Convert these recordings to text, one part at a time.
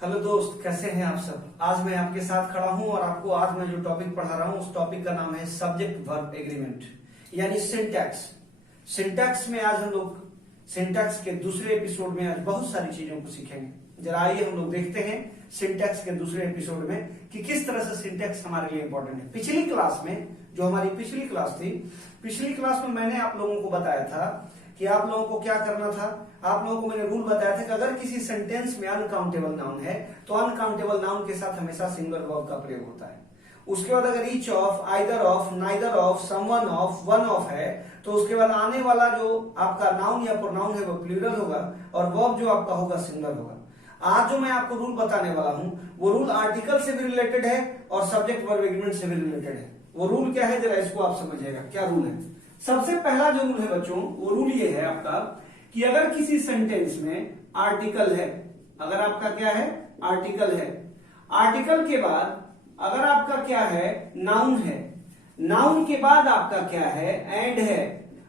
Hello दोस्त, कैसे हैं आप सब। आज मैं आपके साथ खड़ा हूं और आपको आज मैं जो टॉपिक पढ़ा रहा हूं उस टॉपिक का नाम है सब्जेक्ट वर्ब एग्रीमेंट यानी सिंटैक्स। सिंटैक्स में आज हम लोग सिंटैक्स के दूसरे एपिसोड में आज बहुत सारी चीजों को सीखेंगे। जरा आइए हम लोग देखते हैं सिंटैक्स के दूसरे एपिसोड में कि किस तरह से सिंटैक्स हमारे लिए इंपॉर्टेंट है। पिछली क्लास में जो हमारी पिछली क्लास थी, पिछली क्लास में मैंने आप लोगों को बताया था कि आप लोगों को क्या करना था। आप लोगों को मैंने रूल बताया था कि अगर किसी सेंटेंस में अनकाउंटेबल नाउन है तो अनकाउंटेबल नाउन के साथ हमेशा सिंगुलर वर्ब का प्रयोग होता है। उसके बाद अगर each of, either of, neither of, someone of, one of है तो उसके बाद आने वाला जो आपका नाउन या प्रोनाउन है वो प्लूरल होगा और वर्ब जो आपका होगा सिंगुलर होगा। आज जो मैं आपको रूल बताने वाला हूं वो रूल आर्टिकल से भी रिलेटेड है और सब्जेक्ट वर्ब एग्रीमेंट से भी रिलेटेड है। वो रूल क्या है, जरा इसको आप समझिएगा क्या रूल है। सबसे पहला जो रूल है बच्चों, वो रूल ये है आपका कि अगर किसी सेंटेंस में आर्टिकल है, अगर आपका क्या है आर्टिकल है, आर्टिकल के बाद अगर आपका क्या है नाउन है, नाउन के बाद आपका क्या है एंड है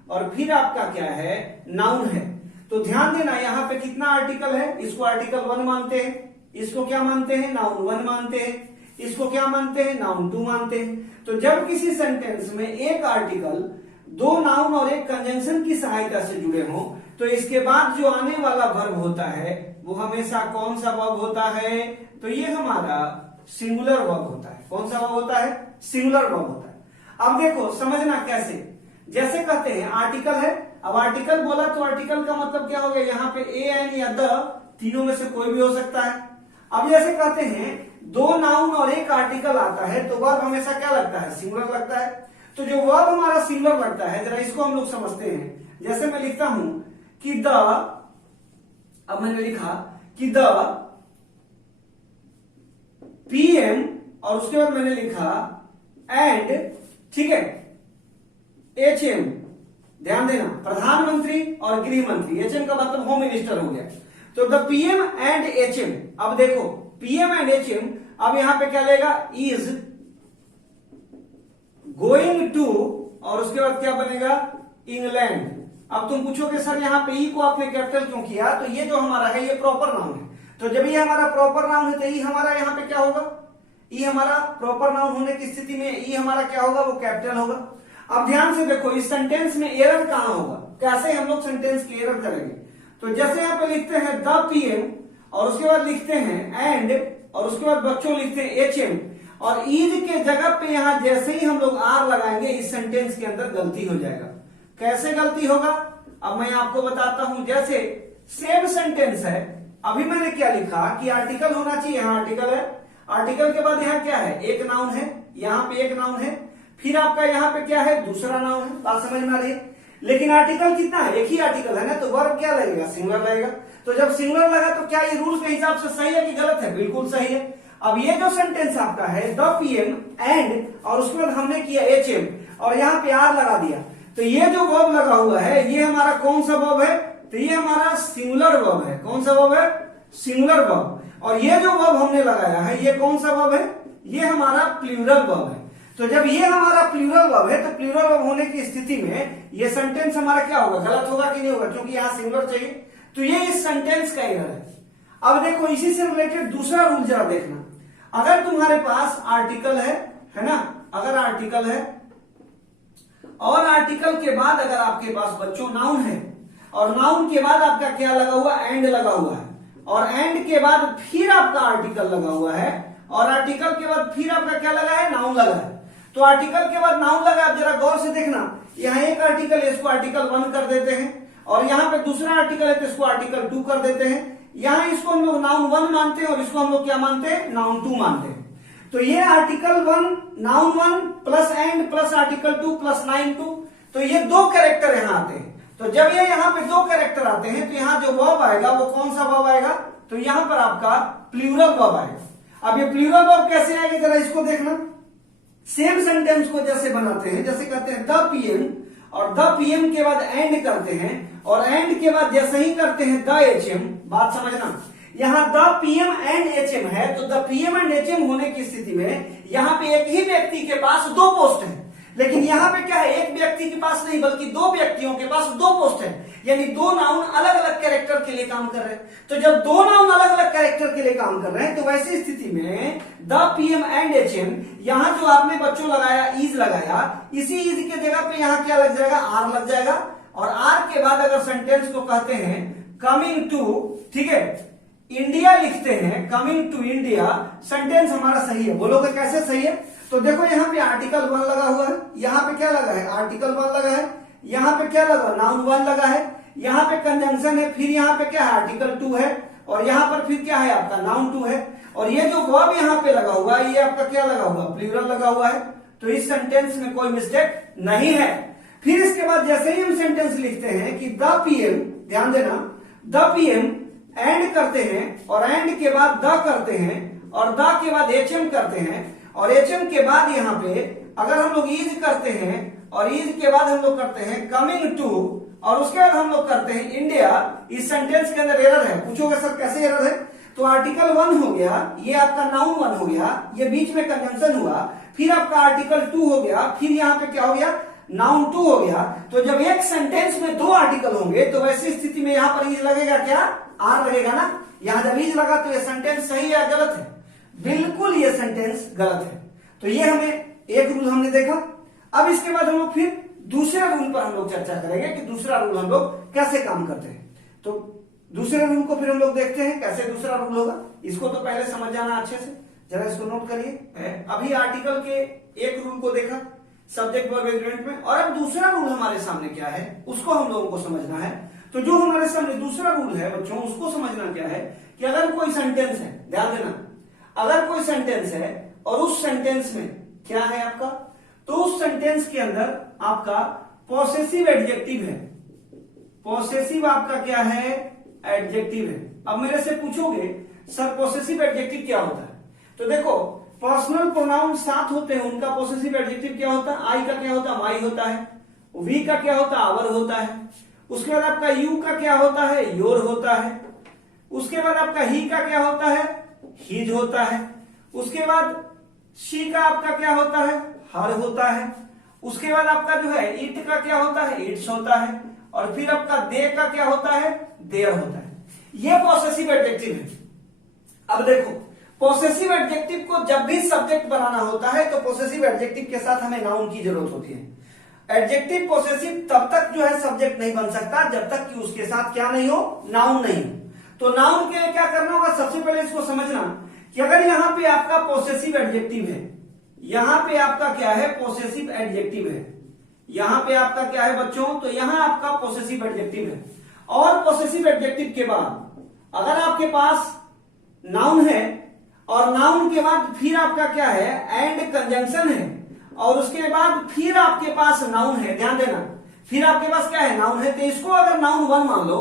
और फिर आपका क्या है नाउन है, तो ध्यान देना यहां पे कितना आर्टिकल है। इसको आर्टिकल 1 मानते हैं, इसको क्या मानते हैं नाउन 1 मानते हैं, इसको क्या मानते हैं नाउन 2 मानते हैं। तो जब किसी सेंटेंस में एक आर्टिकल दो नाउन और एक कंजंक्शन की सहायता से जुड़े हों तो इसके बाद जो आने वाला वर्ब होता है वो हमेशा कौन सा वर्ब होता है, तो ये हमारा सिंगुलर वर्ब होता है। कौन सा वर्ब होता है, सिंगुलर वर्ब होता है। अब देखो समझना कैसे, जैसे कहते हैं आर्टिकल है, अब आर्टिकल बोला तो आर्टिकल का मतलब क्या हो गया, यहाँ पे ए एन या द तीनों में से कोई भी हो सकता है। अब जैसे कहते हैं दो नाउन और एक आर्टिकल आता है तो वर्ब हमेशा क्या लगता है, सिंगुलर लगता है। तो जो वर्ब हमारा सिंगुलर लगता है जरा इसको हम लोग समझते हैं। जैसे मैं लिखता हूं कि द, अब मैंने लिखा कि द पीएम और उसके बाद मैंने लिखा एंड, ठीक है, एचएम। ध्यान देना प्रधानमंत्री और गृह मंत्री, एचएम का मतलब होम मिनिस्टर हो गया। तो द पीएम एंड एचएम, अब देखो पीएम एंड एचएम, अब यहां पे क्या लेगा इज गोइंग टू और उसके बाद क्या बनेगा इंग्लैंड। अब तुम पूछोगे सर यहाँ पे ई को आपने कैपिटल क्यों किया, तो ये जो हमारा है ये प्रॉपर नाउन है। तो जब ये हमारा प्रॉपर नाउन है तो ई हमारा यहाँ पे क्या होगा, ई हमारा प्रॉपर नाउन होने की स्थिति में ई हमारा क्या होगा, वो कैपिटल होगा। अब ध्यान से देखो इस सेंटेंस में एरर कहां होगा, कैसे हम लोग सेंटेंस की एरर करेंगे। तो जैसे यहाँ पे लिखते हैं द पीएम और उसके बाद लिखते हैं एंड और उसके बाद बच्चों लिखते हैं एचएम और ईज के जगह पे यहां जैसे ही हम लोग आर लगाएंगे इस सेंटेंस के अंदर गलती हो जाएगा। कैसे गलती होगा, अब मैं आपको बताता हूं। जैसे सेम सेंटेंस है, अभी मैंने क्या लिखा कि आर्टिकल होना चाहिए, यहां आर्टिकल है, आर्टिकल के बाद यहां क्या है एक नाउन है, यहां पे एक नाउन है, फिर आपका यहां पे क्या है दूसरा नाउन है। बात समझ में आ रही है। लेकिन आर्टिकल कितना है, एक ही आर्टिकल है ना, तो वर्ब क्या लगेगा सिंगुलर लगेगा। तो जब सिंगुलर लगा तो क्या ये रूल्स के हिसाब से सही है कि गलत है, बिल्कुल सही है। अब ये जो सेंटेंस आपका है द पीएम एंड और उसके बाद हमने किया एचएम और यहाँ पे आर लगा दिया, तो ये जो वर्ब लगा हुआ है ये हमारा कौन सा वर्ब है, तो ये हमारा सिंगुलर वर्ब है। कौन सा वर्ब है, सिंगुलर वर्ब। और ये जो वर्ब हमने लगाया है ये कौन सा वर्ब है, ये हमारा प्लूरल वर्ब है। तो जब ये हमारा प्लूरल वर्ब है तो प्लूरल वर्ब होने की स्थिति में ये सेंटेंस हमारा क्या होगा, गलत होगा कि नहीं होगा, क्योंकि यहां सिंगुलर चाहिए। तो ये इस सेंटेंस का एरर है। अब देखो इसी से रिलेटेड दूसरा रूल जरा देखना। अगर तुम्हारे पास आर्टिकल है ना, अगर आर्टिकल है और आर्टिकल के बाद अगर आपके पास बच्चों नाउन है और नाउन के बाद आपका क्या लगा हुआ एंड लगा हुआ है और एंड के बाद फिर आपका आर्टिकल लगा हुआ है और आर्टिकल के बाद फिर आपका क्या लगा है नाउन लगा है। तो आर्टिकल के बाद नाउन लगा, आप जरा गौर से देखना, यहाँ एक आर्टिकल है इसको आर्टिकल 1 कर देते हैं और यहाँ पे दूसरा आर्टिकल है तो इसको आर्टिकल 2 कर देते हैं। यहाँ इसको हम लोग नाउन 1 मानते हैं और इसको हम लोग क्या मानते हैं नाउन 2 मानते हैं। तो ये article 1 noun 1 plus and plus article 2 plus noun 2, तो ये दो कैरेक्टर यहाँ आते हैं। तो जब ये यहाँ पे दो कैरेक्टर आते हैं तो यहाँ जो वर्ब आएगा वो कौन सा वर्ब आएगा, तो यहाँ पर आपका प्लूरल वर्ब आएगा। अब ये प्लूरल वर्ब कैसे आएगा जरा इसको देखना। सेम सेंटेंस को जैसे बनाते हैं, जैसे कहते हैं द पीएम और द पीएम के बाद एंड करते हैं और एंड के बाद जैसे ही करते हैं द एचएम। बात समझना, यहां द पीएम एंड एचएम है तो द पीएम एंड एचएम होने की स्थिति में यहां पे एक ही व्यक्ति के पास दो पोस्ट है, लेकिन यहाँ पे क्या है, एक व्यक्ति के पास नहीं बल्कि दो व्यक्तियों के पास दो पोस्ट है, यानी दो नाउन अलग अलग कैरेक्टर के लिए काम कर रहे हैं। तो जब दो नाउन अलग अलग कैरेक्टर के लिए काम कर रहे हैं तो वैसी स्थिति में द पीएम एंड एचएम, यहां जो आपने बच्चों लगाया इज लगाया, इसी इज के जगह पे यहां क्या लग जाएगा, आर लग जाएगा। और आर के बाद अगर सेंटेंस को कहते हैं कमिंग टू, ठीक है, इंडिया लिखते हैं, कमिंग टू इंडिया, सेंटेंस हमारा सही है। बोलोगे कैसे सही है? तो देखो यहाँ पे आर्टिकल 1 लगा हुआ है, यहाँ पे क्या लगा है, आर्टिकल 1 लगा है, यहाँ पे क्या लगा, नाउन 1 लगा है, यहाँ पे कंजंक्शन है, फिर यहाँ पे क्या है, आर्टिकल 2 है, और यहाँ पर फिर क्या है आपका नाउन 2 है, और ये जो वर्ब यहाँ पे लगा हुआ है ये आपका क्या लगा हुआ, प्लूरल लगा हुआ है। तो इस सेंटेंस में कोई मिस्टेक नहीं है। फिर इसके बाद जैसे ही हम सेंटेंस लिखते हैं कि द पीएम, ध्यान देना, द पीएम एंड करते हैं, और एंड के बाद द करते हैं, और द के बाद एचएम करते हैं, और एचएम के बाद यहाँ पे अगर हम लोग इज करते हैं, और इज के बाद हम लोग करते हैं कमिंग टू, और उसके बाद हम लोग करते हैं इंडिया, इस सेंटेंस के अंदर एरर है। पूछोगे सर कैसे एरर है? तो आर्टिकल 1 हो गया, ये आपका नाउन 1 हो गया, ये बीच में कंजंक्शन हुआ, फिर आपका आर्टिकल 2 हो गया, फिर यहाँ पे क्या हो गया, नाउन 2 हो गया। तो जब एक सेंटेंस में दो आर्टिकल होंगे तो वैसी स्थिति में यहाँ पर इज लगेगा, क्या, आर लगेगा ना। यहां जब इज लगा तो ये सेंटेंस सही है या गलत है? बिल्कुल ये सेंटेंस गलत है। तो ये हमें एक रूल हमने देखा। अब इसके बाद हम लोग फिर दूसरे रूल पर हम लोग चर्चा करेंगे कि दूसरा रूल हम लोग कैसे काम करते हैं। तो दूसरे रूल को फिर हम लोग देखते हैं कैसे दूसरा रूल होगा। इसको तो पहले समझ जाना अच्छे से, जरा इसको नोट करिए। अभी आर्टिकल के एक रूल को देखा सब्जेक्ट वर्ब एग्रीमेंट में, और अब दूसरा रूल हमारे सामने क्या है उसको हम लोगों को समझना है। तो जो हमारे सामने दूसरा रूल है बच्चों, उसको समझना क्या है कि अगर कोई सेंटेंस है, ध्यान देना, अगर कोई सेंटेंस है और उस सेंटेंस में क्या है आपका, तो उस सेंटेंस के अंदर आपका पॉसेसिव एडजेक्टिव है। पॉसेसिव आपका क्या है, एडजेक्टिव है। अब मेरे से पूछोगे सर पॉसेसिव एडजेक्टिव क्या होता है? तो देखो, पर्सनल प्रोनाउन 7 होते हैं, उनका पॉसेसिव एडजेक्टिव क्या होता है? आई का क्या होता है, माई होता है। वी का क्या होता है, आवर होता है। उसके बाद आपका यू का क्या होता है, योर होता है। उसके बाद आपका ही का क्या होता है, हिज होता है। उसके बाद शी का आपका क्या होता है, हर होता है। उसके बाद आपका जो है इट का क्या होता है, इट्स होता है। और फिर आपका दे का क्या होता है, देयर होता है। ये पॉसेसिव एडजेक्टिव है। अब देखो, पॉसेसिव एडजेक्टिव को जब भी सब्जेक्ट बनाना होता है तो पॉसेसिव एडजेक्टिव के साथ हमें नाउन की जरूरत होती है। एडजेक्टिव पॉसेसिव तब तक जो है सब्जेक्ट नहीं बन सकता जब तक कि उसके साथ क्या नहीं हो, नाउन नहीं हो। तो नाउन के लिए क्या करना होगा, सबसे पहले इसको समझना कि अगर यहां पे आपका पॉसेसिव एडजेक्टिव है, यहां पे आपका क्या है, पॉसेसिव एडजेक्टिव है, यहां पे आपका क्या है बच्चों, तो यहां आपका पॉसेसिव एडजेक्टिव है। और पॉसेसिव एडजेक्टिव के बाद अगर आपके पास नाउन है और नाउन के बाद फिर आपका क्या है, एंड कंजंक्शन है, और उसके बाद फिर आपके पास नाउन है, ध्यान देना, फिर आपके पास क्या है, नाउन है। तो इसको अगर नाउन 1 मान लो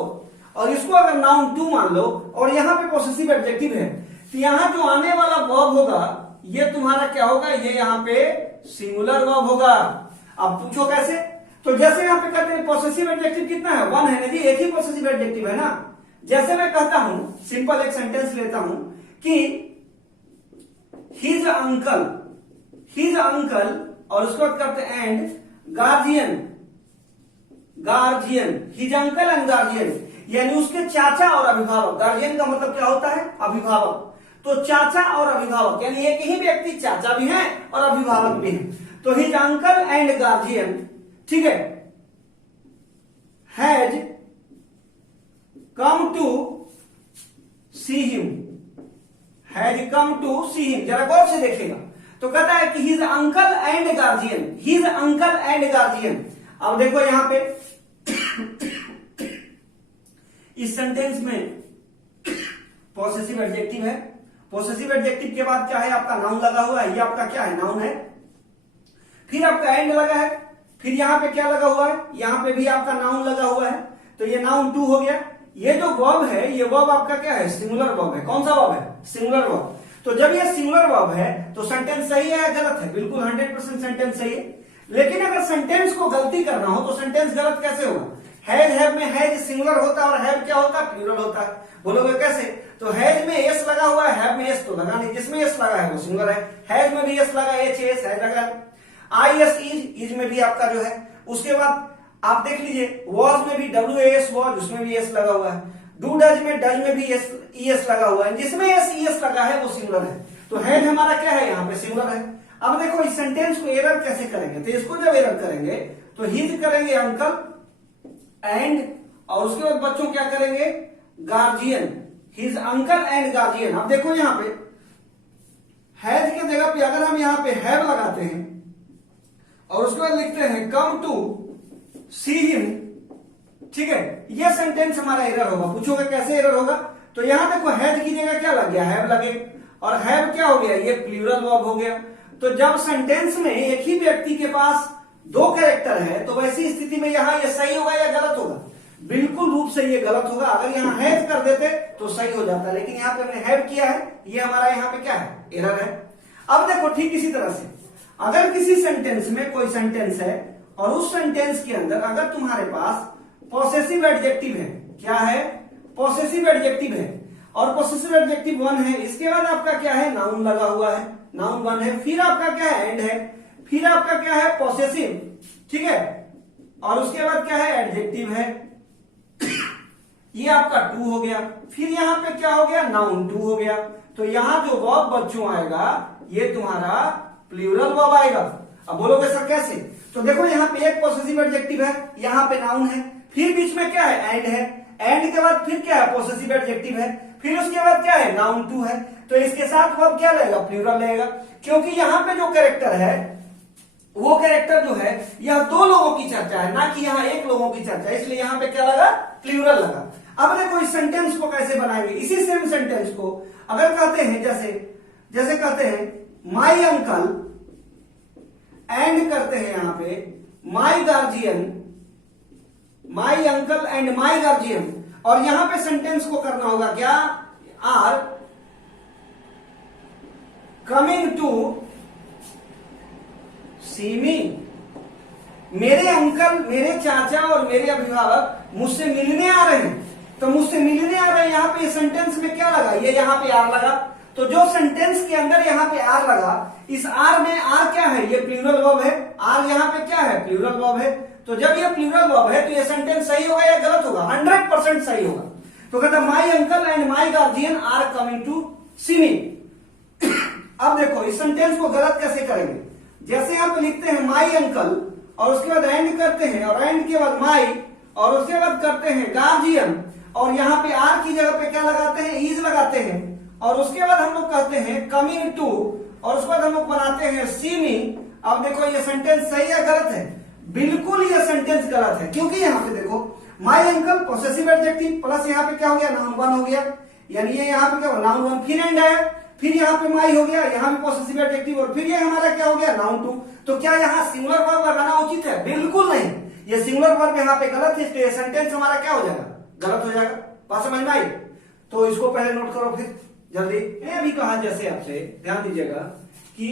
और इसको अगर नाउन 2 मान लो और यहां पे पॉसेसिव एडजेक्टिव है, तो यहां जो आने वाला वर्ब होगा ये तुम्हारा क्या होगा, ये यहां पे सिंगुलर वर्ब होगा। अब पूछो कैसे? तो जैसे यहां पे कहते हैं पॉसेसिव एडजेक्टिव कितना है, 1 है ना जी, एक ही पॉसेसिव एडजेक्टिव है ना। जैसे मैं कहता हूं, सिंपल एक सेंटेंस लेता हूं कि हिज अंकल, हिज अंकल, और उसको करते and guardian, guardian, his uncle and guardian, यानी उसके चाचा और अभिभावक। गार्जियन का मतलब क्या होता है, अभिभावक। तो चाचा और अभिभावक, यानी एक ही व्यक्ति चाचा भी है और अभिभावक भी है। तो हिज अंकल एंड गार्जियन, ठीक है, has come to see him, has come to see him. जरा गौर से देखेगा तो कहता है कि his uncle and guardian, his uncle and guardian. अब देखो यहां पे इस सेंटेंस में पॉसेसिव एडजेक्टिव है, पॉसेसिव एडजेक्टिव के बाद क्या है, आपका नाउन लगा हुआ है, ये आपका क्या है, नाउन है। फिर आपका एंड लगा है, फिर यहां पे क्या लगा हुआ है, यहां पे भी आपका नाउन लगा हुआ है, तो ये नाउन 2 हो गया। ये जो वर्ब है, ये वर्ब आपका क्या है, सिंगुलर वर्ब है। कौन सा वर्ब है, सिंगुलर वर्ब। तो जब ये सिंगुलर वर्ब है तो सेंटेंस सही है या गलत है, बिल्कुल 100% सेंटेंस सही है। लेकिन अगर सेंटेंस को गलती करना हो तो सेंटेंस गलत कैसे होगा, हैज, हैव में हैज सिंगुलर होता है और हैव क्या होता है, प्लूरल होता है। बोलोगे कैसे? तो हैज में एस लगा हुआ है, हैव में एस तो लगा नहीं, जिसमें एस लगा है वो सिंगुलर है। हैज में भी एस लगा, एच एस है लगा। IS इज में भी आपका जो है। उसके बाद आप देख लीजिए वॉज में भी WAS वॉज, उसमें भी एस लगा हुआ है। डू डज में भी ES लगा हुआ है। जिसमें ES लगा है वो सिंगुलर है। तो हैड हमारा क्या है, यहाँ पे सिंगुलर है। अब देखो इस सेंटेंस को एरर कैसे करेंगे, तो इसको जब एरर करेंगे तो हिज करेंगे अंकल एंड, और उसके बाद बच्चों क्या करेंगे, guardian, his uncle and guardian. अब देखो यहाँ पे हैज के जगह पे अगर हम यहाँ पे हैव लगाते हैं और उसके बाद लिखते हैं कम टू सी हिम, ठीक है, ये सेंटेंस हमारा एरर होगा। पूछोगे कैसे एरर होगा, तो यहां देखो हैज की जगह क्या लग गया, हैव लगे, और हैव क्या हो गया, ये प्लूरल वर्ब हो गया। तो जब सेंटेंस में एक ही व्यक्ति के पास दो कैरेक्टर है तो वैसी स्थिति में यहां ये सही होगा या गलत होगा, बिल्कुल रूप से ये गलत होगा। अगर यहां हैव कर देते तो सही हो जाता, लेकिन यहां पे हमने हैव किया है, ये हमारा यहां पे क्या है, एरर है। अब देखो ठीक इसी तरह से अगर किसी सेंटेंस में कोई सेंटेंस है और उस सेंटेंस के अंदर अगर तुम्हारे पास पॉसेसिव एडजेक्टिव है, क्या है, पॉसेसिव एडजेक्टिव है, और पॉसेसिव एडजेक्टिव वन है, इसके बाद आपका क्या है, नाउन लगा हुआ है, नाउन वन है, फिर आपका क्या है, एंड है, फिर आपका क्या है, पॉसेसिव, ठीक है, और उसके बाद क्या है, एडजेक्टिव है, ये आपका टू हो गया, फिर यहां पे क्या हो गया, नाउन टू हो गया। तो यहां जो वर्ब बच्चों आएगा ये तुम्हारा प्लूरल वर्ब आएगा। अब बोलोगे सर कैसे, तो देखो यहां पे एक पॉसेसिव एडजेक्टिव है, यहां पे नाउन है, फिर बीच में क्या है, एंड है, एंड के बाद फिर क्या है, पॉसेसिव एडजेक्टिव है, फिर उसके बाद क्या है, नाउन टू है। तो इसके साथ वर्ब क्या लगेगा, प्लूरल लगेगा, क्योंकि यहां पे जो कैरेक्टर है वो कैरेक्टर जो है यह दो लोगों की चर्चा है, ना कि यहां एक लोगों की चर्चा है, इसलिए यहां पे क्या लगा, प्लूरल लगा। अब देखो इस सेंटेंस को कैसे बनाएंगे, इसी सेम सेंटेंस को अगर कहते हैं जैसे कहते हैं माई अंकल एंड करते हैं यहां पे my guardian, my uncle and my guardian, और यहां पे सेंटेंस को करना होगा क्या, are coming to see me, मेरे अंकल, मेरे चाचा और मेरे अभिभावक मुझसे मिलने आ रहे हैं। तो मुझसे मिलने आ रहे हैं, यहां पे सेंटेंस में क्या लगा, ये यहां पे आर लगा। तो जो सेंटेंस के अंदर यहां पे आर लगा, इस आर में आर क्या है, ये प्लूरल वर्ब है, आर यहां पे क्या है, प्लूरल वर्ब है। तो जब ये प्लूरल वर्ब है तो ये सेंटेंस सही होगा या गलत होगा, 100% सही होगा। तो कहता my uncle and my guardian are coming to see me. अब देखो इस सेंटेंस को गलत कैसे करेंगे, जैसे यहां पे लिखते हैं माई अंकल और उसके बाद एंड करते हैं, और एंड के बाद माई, और उसके बाद करते हैं गार्जियन, और यहां पे आर की जगह पे क्या लगाते हैं, इज लगाते हैं, और उसके बाद हम लोग कहते हैं कमिंग टू, और उसके बाद हम लोग बनाते हैं सी मी। अब देखो ये सेंटेंस सही है गलत है, बिल्कुल ये सेंटेंस गलत है, क्योंकि यहां पे देखो my uncle possessive adjective plus यहां पे क्या हो गया, नाउन वन हो गया, यानी ये यहां पे क्या हो, नाउन वन, फिर एंड आया, फिर यहां पे माई हो गया, यहां भी पॉसेसिव एडजेक्टिव, और फिर ये हमारा क्या हो गया, नाउन टू। तो क्या यहां सिंगुलर वर्ब लगाना उचित है, बिल्कुल नहीं, ये सिंगुलर वर्ब यहां पे गलत है, इसलिए सेंटेंस हमारा क्या हो जाएगा, गलत हो जाएगा। बात समझ में आई, तो इसको पहले नोट करो फिर जल्दी। मैं अभी कहा जैसे आपसे ध्यान दीजिएगा कि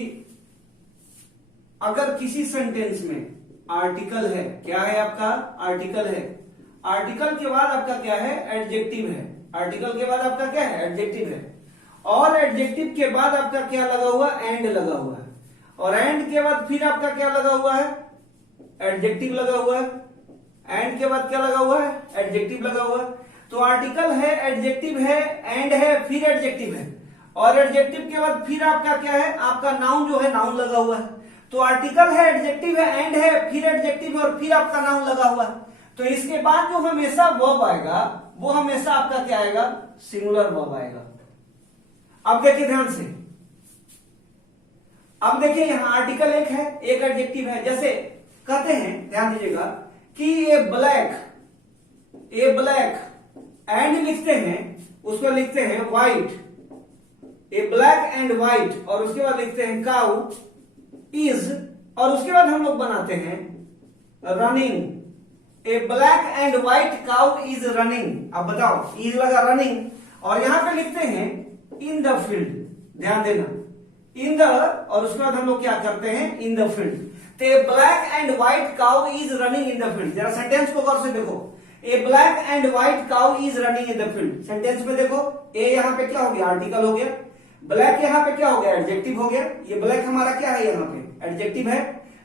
अगर किसी सेंटेंस में आर्टिकल है, क्या है आपका, आर्टिकल है, आर्टिकल के बाद आपका क्या है, एडजेक्टिव है, आर्टिकल के बाद आपका क्या है, एडजेक्टिव है, और एडजेक्टिव के बाद आपका क्या लगा हुआ, एंड लगा हुआ है, और एंड के बाद फिर आपका क्या लगा हुआ है, एडजेक्टिव लगा हुआ है, एंड के बाद क्या लगा हुआ है, एडजेक्टिव लगा हुआ है। तो आर्टिकल है, एडजेक्टिव है, एंड है, फिर एडजेक्टिव है, और एडजेक्टिव के बाद फिर आपका क्या है, आपका नाउन जो है, नाउन लगा हुआ है। तो आर्टिकल है, एडजेक्टिव है, एंड है, फिर एडजेक्टिव है, और फिर आपका नाउन लगा हुआ है। तो इसके बाद जो हमेशा वर्ब आएगा वो हमेशा आपका क्या आएगा, सिंगुलर वर्ब आएगा। अब देखिए ध्यान से, अब देखिए यहां आर्टिकल एक है, एक एडजेक्टिव है, जैसे कहते हैं ध्यान दीजिएगा कि ए ब्लैक एंड लिखते हैं, उसको लिखते हैं white, A black and white, और उसके बाद लिखते हैं काउ इज, और उसके बाद हम लोग बनाते हैं running, A black and white cow is running. अब बताओ, इज लगा रनिंग, और यहां पे लिखते हैं इन द फील्ड, ध्यान देना, इन द, और उसके बाद हम लोग क्या करते हैं, इन द फील्ड। तो a black and white cow is running in the field. जरा सेंटेंस को गौर से देखो, a black and white cow is running in the field. Sentence में देखो, ए यहां पे क्या हो गया, आर्टिकल हो गया, ब्लैक यहां पे क्या हो गया, एडजेक्टिव हो गया, ये ब्लैक हमारा क्या है, यहां पे एडजेक्टिव है,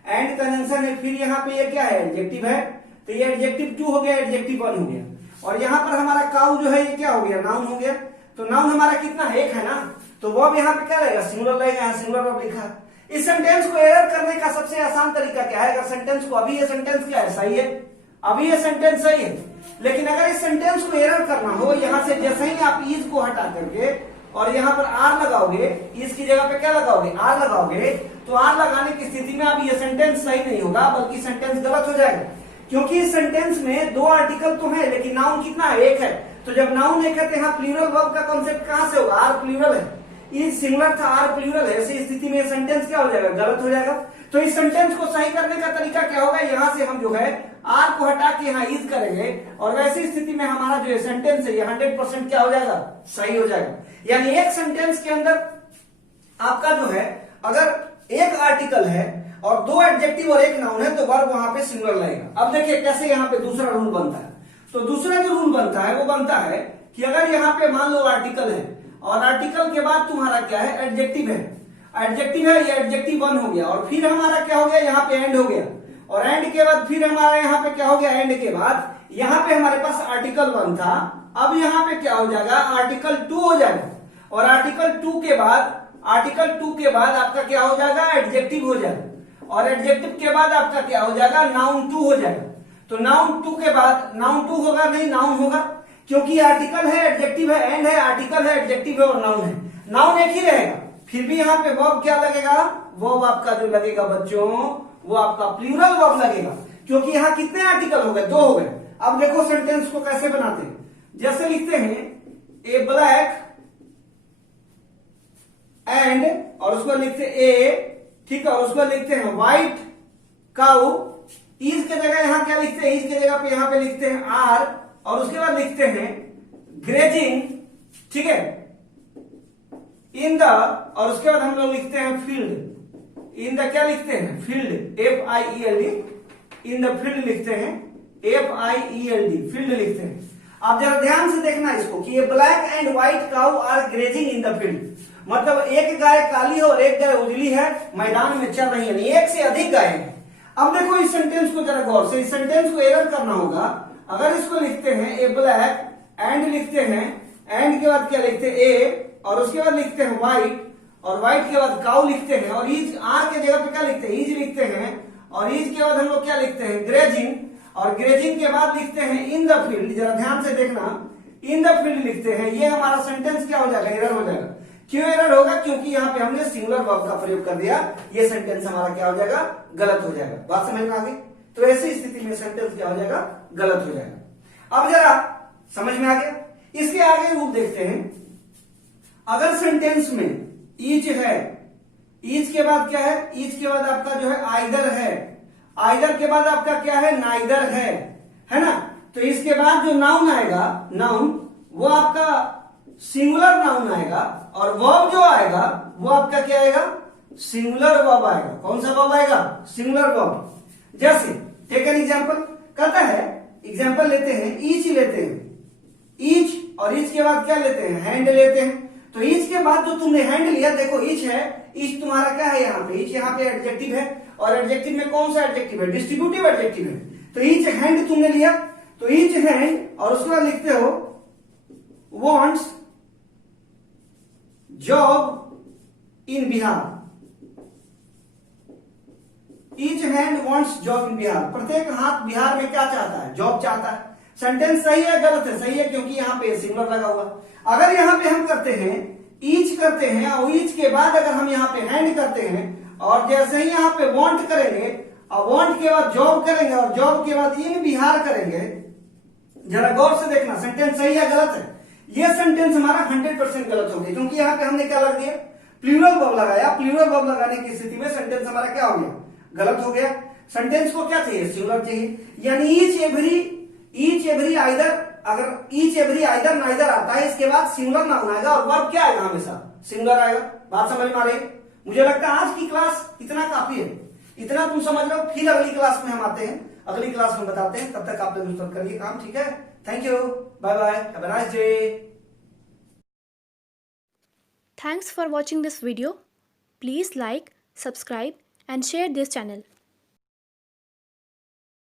एंड कंजंक्शन है, फिर यहाँ पे ये क्या है, एडजेक्टिव है, तो ये एडजेक्टिव 2 हो गया, एडजेक्टिव 1 हो गया, और यहाँ पर हमारा काउ जो है ये क्या हो गया, नाउन हो गया। तो नाउन हमारा कितना है, एक है ना, तो वो अब यहाँ पे क्या रहेगा, सिंगुलर रहेगा, यहाँ सिंगुलर वर्ब लिखा। इस सेंटेंस को एरर करने का सबसे आसान तरीका क्या है, अगर सेंटेंस को, अभी ये सेंटेंस क्या है, सही है, अभी ये सेंटेंस सही है, लेकिन अगर इस सेंटेंस को एरर करना हो, यहाँ से जैसे ही आप इज को हटा करके और यहाँ पर आर लगाओगे, इज की जगह पे क्या लगाओगे, आर लगाओगे, तो आर लगाने की स्थिति में अब ये सेंटेंस सही नहीं होगा, बल्कि सेंटेंस गलत हो जाएगा, क्योंकि इस सेंटेंस में 2 आर्टिकल तो है, लेकिन नाउन कितना है, एक है। तो जब नाउन एक है तो यहाँ प्लूरल वर्ब का कॉन्सेप्ट कहां से होगा, आर प्लूरल है, इज सिंगुलर था, आर प्लूरल है, ऐसी स्थिति में सेंटेंस क्या हो जाएगा, गलत हो जाएगा। तो इस सेंटेंस को सही करने का तरीका क्या होगा, यहाँ से हम जो है आर को हटा के यहाँ इज करेंगे, और वैसी स्थिति में हमारा जो सेंटेंस है ये 100% क्या हो जाएगा, सही हो जाएगा। यानी एक सेंटेंस के अंदर आपका जो है अगर एक आर्टिकल है और 2 एडजेक्टिव और 1 नाउन है, तो वर्ब वहां पे सिंगुलर लगेगा। अब देखिए कैसे यहाँ पे दूसरा रूल बनता है। तो दूसरा जो रूल बनता है वो बनता है कि अगर यहाँ पे मान लो आर्टिकल है और आर्टिकल के बाद तुम्हारा क्या है, एडजेक्टिव है, एडजेक्टिव है, ये एडजेक्टिव 1 हो गया, और फिर हमारा क्या हो गया, यहाँ पे एंड हो गया, और एंड के बाद फिर हमारा यहाँ पे क्या हो गया, एंड के बाद यहाँ पे हमारे पास आर्टिकल 1 था, अब यहाँ पे क्या हो जाएगा, आर्टिकल 2 हो जाएगा, और आर्टिकल 2 के बाद आपका क्या हो जाएगा, एडजेक्टिव हो जाएगा, और एडजेक्टिव के बाद आपका क्या हो जाएगा, नाउन 2 हो जाएगा। तो नाउन 2 के बाद नाउन 2 होगा, नहीं नाउन होगा, क्योंकि आर्टिकल है, एडजेक्टिव है, एंड है, आर्टिकल है, एडजेक्टिव है और नाउन है, नाउन एक ही रहेगा। फिर भी यहाँ पे वर्ब क्या लगेगा, वर्ब आपका जो लगेगा बच्चों, वो आपका प्लूरल वर्ब लगेगा, क्योंकि यहाँ कितने आर्टिकल हो गए, 2 हो गए। अब देखो सेंटेंस को कैसे बनाते हैं, जैसे लिखते हैं ए ब्लैक एंड, और उसको लिखते ए, ठीक है, और उसको लिखते हैं व्हाइट काउ, इज के जगह यहां क्या लिखते हैं, इज के जगह पे यहां पे लिखते हैं आर, और उसके बाद लिखते हैं ग्रेजिंग, ठीक है, इन द, और उसके बाद हम लोग लिखते हैं फील्ड, इन द क्या लिखते हैं, field, FIELD, in the field लिखते हैं FIELD, फील्ड लिखते हैं। आप जरा ध्यान से देखना इसको कि ये black and white cow are grazing in the field, मतलब एक गाय काली है और एक गाय उजली है, मैदान में चल रही है, नहीं एक से अधिक गाय है। अब देखो इस सेंटेंस को जरा गौर से, इस सेंटेंस को एरर करना होगा, अगर इसको लिखते हैं ए ब्लैक एंड लिखते हैं, एंड के बाद क्या लिखते हैं ए, और उसके बाद लिखते हैं व्हाइट, और व्हाइट के बाद काउ लिखते हैं, और इज, आर के जगह पे क्या लिखते हैं, इज लिखते हैं, और इज के बाद हम लोग क्या लिखते हैं, ग्रेजिंग, और ग्रेजिंग के बाद लिखते हैं इन द फील्ड, जरा ध्यान से देखना, इन द फील्ड लिखते हैं, ये हमारा सेंटेंस क्या हो जाएगा, एरर हो जाएगा। क्यों एरर होगा, क्योंकि यहाँ पे हमने सिंगुलर वर्ब का प्रयोग कर दिया, ये सेंटेंस हमारा क्या हो जाएगा, गलत हो जाएगा। बात समझ में आ गई, तो ऐसी स्थिति में सेंटेंस क्या हो जाएगा, गलत हो जाएगा। अब जरा समझ में आ गया, इसके आगे रूप देखते हैं। अगर सेंटेंस में ईच है, ईच के बाद क्या है, ईच के बाद आपका जो है आइदर है, आइदर के बाद आपका क्या है, नाइदर है ना, तो इसके बाद जो नाउन आएगा, नाउन वो आपका सिंगुलर नाउन आएगा, और वर्ब जो आएगा वो आपका क्या आएगा, सिंगुलर वर्ब आएगा। कौन सा वर्ब आएगा, सिंगुलर वर्ब। जैसे टेक एन एग्जांपल, कहता है, एग्जांपल लेते हैं, ईच लेते हैं, ईच, और ईच के बाद क्या लेते हैं, हैंड लेते हैं। तो ईच के बाद जो तुमने हैंड लिया, देखो ईच है, ईच तुम्हारा क्या है, यहाँ पे ईच, यहाँ पे एडजेक्टिव है, और एडजेक्टिव में कौन सा एडजेक्टिव है, डिस्ट्रीब्यूटिव एडजेक्टिव है। तो ईच हैंड तुमने लिया, तो ईच हैंड, और उसके बाद लिखते हो wants job in Bihar, each hand wants job in Bihar, प्रत्येक हाथ बिहार में क्या चाहता है, जॉब चाहता है। सेंटेंस सही है, गलत है, सही है, क्योंकि यहाँ पे सिंगुलर लगा हुआ। अगर यहाँ पे हम करते हैं, ईच करते हैं, और ईच के बाद अगर हम यहाँ पे हैंड करते हैं, और जैसे ही यहाँ पे वांट करेंगे, और वांट के बाद जॉब करेंगे, और जॉब के बाद इन बिहार करेंगे, जरा गौर से देखना सेंटेंस सही है, गलत है। ये सेंटेंस हमारा 100% गलत हो गया, क्योंकि यहाँ पे हमने क्या लग दिया, प्लूरल वर्ब लगाया। प्लूरल वर्ब लगाने की स्थिति में सेंटेंस हमारा क्या हो गया, गलत हो गया। सेंटेंस को क्या चाहिए, सिंगुलर चाहिए। यानी ईच एवरी आइदर, अगर ईच एवरी आइदर नाइदर आता है, इसके बाद सिंगुलर नाउन आएगा, और वर्ब क्या आएगा, हमेशा सिंगुलर आएगा। बात समझ में आ रही है? मुझे लगता है आज की क्लास इतना काफी है, इतना तुम समझ लो। फिर अगली क्लास में हम आते हैं, अगली क्लास में बताते हैं। तब तक आप लोग करिए काम, ठीक है? Thank you, bye bye, have a nice day. Thanks for watching this video. Please like, subscribe and share this channel.